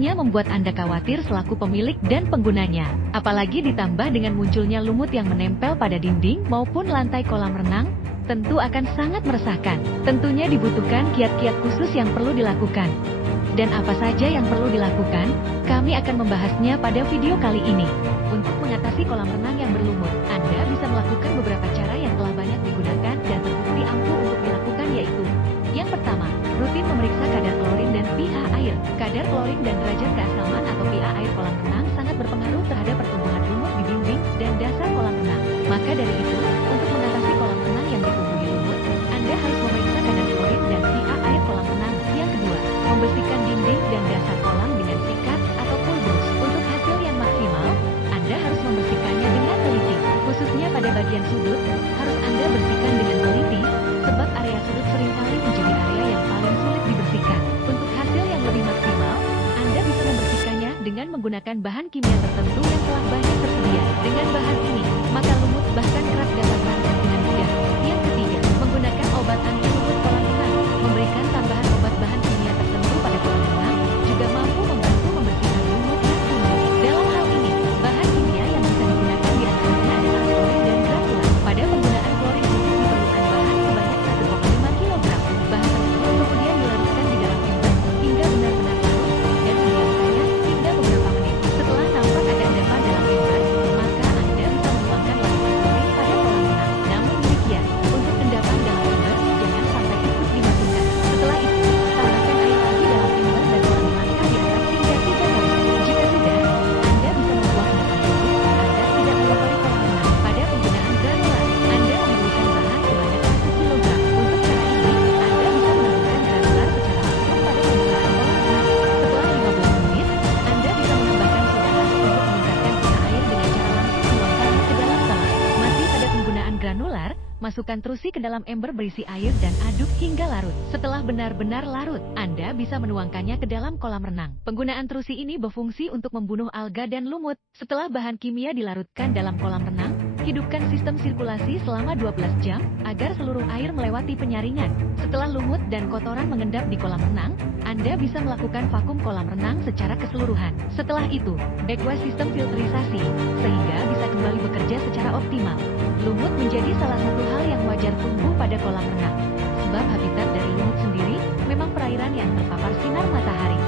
membuat Anda khawatir selaku pemilik dan penggunanya. Apalagi ditambah dengan munculnya lumut yang menempel pada dinding maupun lantai kolam renang, tentu akan sangat meresahkan. Tentunya dibutuhkan kiat-kiat khusus yang perlu dilakukan. Dan apa saja yang perlu dilakukan, kami akan membahasnya pada video kali ini. Untuk mengatasi kolam renang yang berlumut, Anda bisa melakukan beberapa cara yang telah banyak digunakan dan terbukti ampuh untuk dilakukan, yaitu: yang pertama, rutin memeriksa kadar klorin dan pH air. Kadar klorin dan derajat keasaman atau pH air kolam renang sangat berpengaruh terhadap pertumbuhan lumut di dinding dan dasar kolam renang. Maka dari itu, untuk mengatasi kolam renang yang ditumbuhi lumut, Anda harus memeriksa kadar klorin dan pH air kolam renang. Yang kedua, membersihkan dinding dan dasar kolam dengan sikat atau full brush. Untuk hasil yang maksimal, Anda harus membersihkannya dengan teliti. Khususnya pada bagian sudut, harus Anda bersihkan dengan teliti, sebab area sudut seringkali menjadi area yang paling sulit dibersihkan. Untuk hasil yang lebih maksimal, Anda bisa membersihkannya dengan menggunakan bahan kimia tertentu yang telah banyak tersedia. Dengan bahan ini, maka lumut bahkan kerap dapat terangkat dengan mudah. Yang ketiga, menggunakan obat anti lumut kolam renang. Memberikan tambahan obat bahan kimia tertentu pada kolam renang juga mampu membantu membersihkan lumut yang tumbuh. Dalam hal ini, bahan kimia yang bisa digunakan diantaranya adalah klorin dan granula. Pada penggunaan klorin khusus diperlukan bahan sebanyak 1,5 kg. Bahan tersebut kemudian dilarutkan di dalam ember hingga benar-benar larut dan didiamkannya hingga beberapa menit. Setelah nampak ada endapan dalam ember, maka Anda bisa menuangkan larutan klorin pada kolam renang. Namun demikian, untuk endapan dalam ember jangan sampai ikut dimasukkan. Setelah itu, tambahkan air lagi dalam ember dan ulangi langkah di atas hingga 3 kali. Jika sudah, Anda bisa membuat endapan tersebut agar tidak mengotori kolam renang. Pada penggunaan granula, Anda memerlukan bahan sebanyak 1 kg. Untuk cara ini, Anda bisa menambahkan granula secara langsung pada permukaan kolam renang. Setelah 15 menit, Anda bisa menambahkan soda khas untuk meningkatkan pH air dengan cara langsung menuangkannya ke dalam kolam. Masih pada penggunaan granular, masukkan terusi ke dalam ember berisi air dan aduk hingga larut. Setelah benar-benar larut, Anda bisa menuangkannya ke dalam kolam renang. Penggunaan terusi ini berfungsi untuk membunuh alga dan lumut. Setelah bahan kimia dilarutkan dalam kolam renang, hidupkan sistem sirkulasi selama 12 jam agar seluruh air melewati penyaringan. Setelah lumut dan kotoran mengendap di kolam renang, Anda bisa melakukan vakum kolam renang secara keseluruhan. Setelah itu, backwash sistem filterisasi, sehingga bisa kembali bekerja secara optimal. Lumut menjadi salah satu hal yang wajar tumbuh pada kolam renang, sebab habitat dari lumut sendiri memang perairan yang terpapar sinar matahari.